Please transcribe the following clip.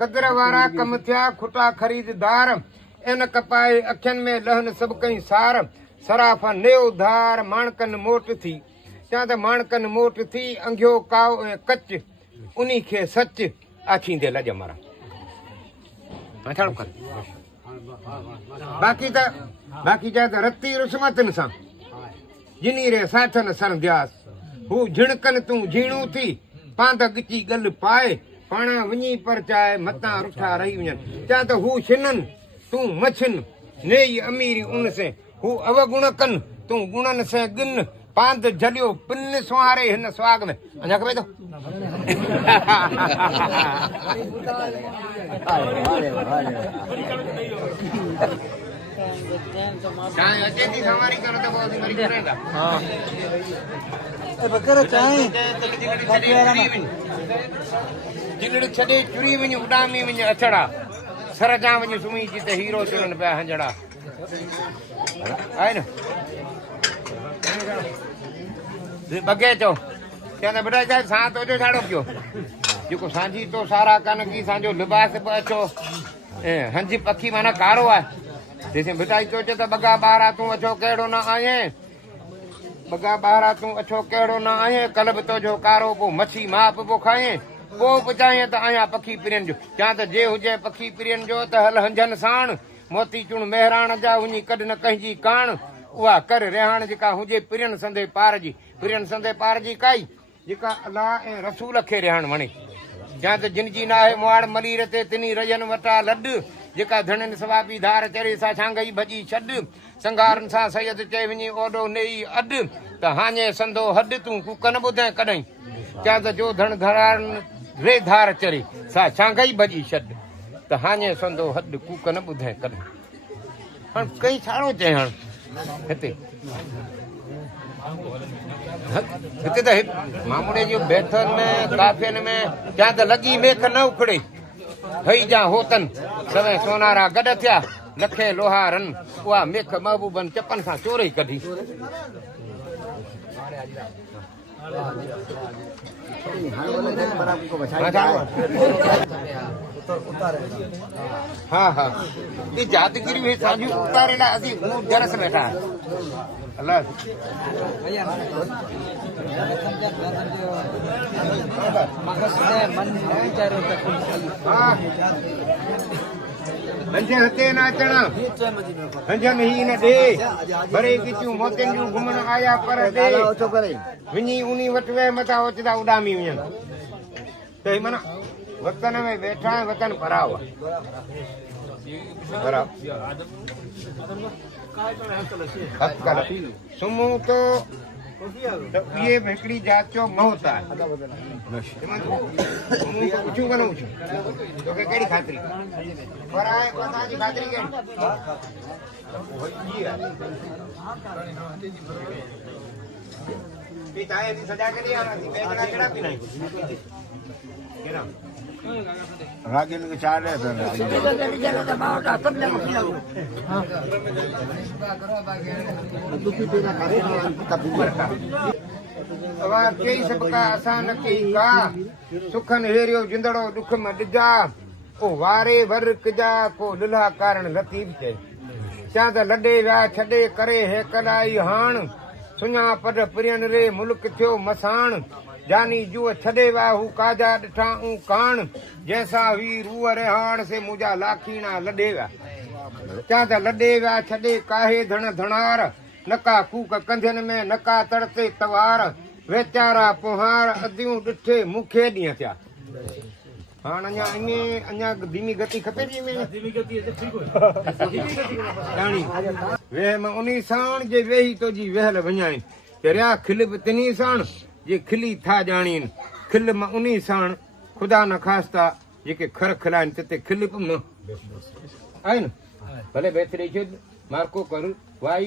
कदर वारा कम थिया खुटा खरीददार इन कपाए अखियन में लहन सब कई सार सराफा नेव धार माणकन मोट थी चवां त माणकन मोट थी अंगियो काव ऐं कच उन्ही खे सच आखींदे लॼ मारा बाक़ी जा त रती रुस्मतन सां जिनी रे साथन सन दियास हू झिणकन तूं झीणू थी पांद गिची गल पाए पाणा वञी पर चाहे मतां रुठा रही वञनि चवां त हू छिनन तूं मछन नेई अमीरी उन से हू अवगुण कन तूं गुणन से गिन पांद झलियो पिन सुहारे हिन स्वाग में अञा खपे थो अचे थी सवारी करो त पोइ वरी करेगा जिलड़ छॾे चुरी वञ उॾामी वञ अछड़ा सर जा वञ सुम्ही जिते हीरो चुरनि पिया हंजड़ा आहे न बगे चो चवंदा बेटा छा सां तुंहिंजो छाड़ो कयो जेको सांझी तो सारा कन की सांजो लिबास बि अचो ऐं हंज पखी माना कारो आहे जैसे बेटा तो त बगा ॿारहां तूं अछो कहिड़ो न आहीं बगा ॿारहां तूं अछो कहिड़ो न आहीं कल बि तुंहिंजो कारो पोइ मच्छी मां पोइ खाए पोइ पुछाईं त आहियां पखी प्रियन जो चवां त जे हुजे पखी प्रियन जो त हल हंजन साण मोती चूण मेहराण जा वञी कढ न कंहिंजी काण उहा कर रिहाण जेका हुजे प्रियन संदे पार जी प्रियन संदे पार जी काई जेका अलाह ऐं रसूल खे रिहाण वणे चवां त जिन जी नाहे मुआड़ मलीर ते तिनी रजन वटा लॾ जेका धणन सवाबी धार चढ़े सा छांगई भॼी छॾ संगारन सां सैयद चए वञी ओॾो नेई अॾ त हाणे संदो हॾ तूं कूक न ॿुधाए कॾहिं चवां त जो धण धरार रे धार चढ़े सा छांगई भॼी छॾ त हाणे संदो हॾ कूक न ॿुधाए कॾहिं हाणे कई छाड़ो चए हाणे हिते हिते त मामूड़े जो बैठन में काफियन में चवां त लॻी मेख न उखड़े हई जा होतन सवे सोनारा गॾ थिया लखे लोहारन उहा मेख महबूबन चपन सां चोरे कढी हाँ हाँ ये जादगिरी में साजू उतारेला असी जरस बैठा अल्लाह हंज हते नाचणा हंजन ही न दे भरे किचू मोतिन जूं घुमण आया पर दे वञी उनी वटि वे मथा ओचदा उॾामी वञनि त ही माना वतन में वेठा वतन पराव सुम्हूं तो ये हिकिड़ी जात जो मौत आहे पुछूं कोन पुछूं तोखे कहिड़ी ख़ातिरी पर आहे पता जी ख़ातिरी कहिड़ी ताए दी सजा करी आना थी बेगड़ा केड़ा पीना केड़ा रागिन के चार है तो अवार कई सबका आसान कई का सुखन हेरियो जिंदड़ो दुख में डिजा ओ वारे वर्क जा को लिला कारण लतीफ चे चांद लडे व्या छडे करे है कलाई हाण सुञा पद प्रियन रे मुल्क थियो मसाण जानी जुअ छॾे वा हू काजा ॾिठा ऊ काण जैसा हुई रूअ रेहाण से मुंहिंजा लाखीणा लॾे विया चवां त लॾे विया छॾे काहे धण धणार नका कूक कंधनि में नका तड़ते तवार वेचारा पुहार अदियूं ॾिठे मूंखे ॾींहं थिया हाणे अञा ईअं अञा धीमी गति खपे वेह मां उन साण जे वेही तुंहिंजी वेहल वञाई चरिया खिल बि तिनी साण जे खिली था ॼाणीन खिल मां उन साण ख़ुदा न ख़ास्ता जेके खर खिलाइनि तिते खिल बि न आहे न भले बेहतरी मार्को कर वाई